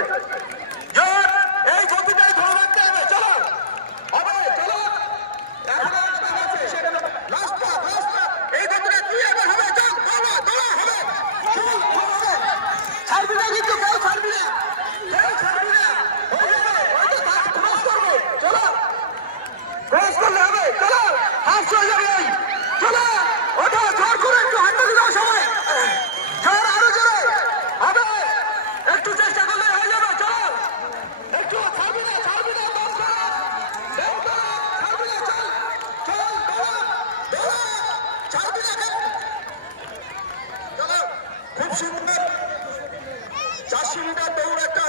আছে। এই গতিটাই ধরে রাখতে হবে। চলো হবে, চলো এখনো আছে সেখানে লাস্টটা এই গতিটা তুই এবার হবে। চল বাবা দোলা হবে, ছাড়বি না কিন্তু, কেউ ছাড়বি না, কেউ ছাড়বি না, হয়ে যাবে। ওই তো ক্রস করবো, চলো ক্রস করলে হবে। চলো হাফ চলে যাবে। চলো ওঠো, জোর করে একটু হাঁটতে দাও সবাই, জোর আরো জোরে হবে, একটু চেষ্টা করলে হয়ে যাবে। চলো একটু ছাড়বি না, ছাড়বি না, দম করো, দম করো, ছাড়বি না, চল চল দৌড়া দৌড়া, ছাড়বি না কেউ। চলো খুব সুন্দর 400 মিটার দৌড় একটা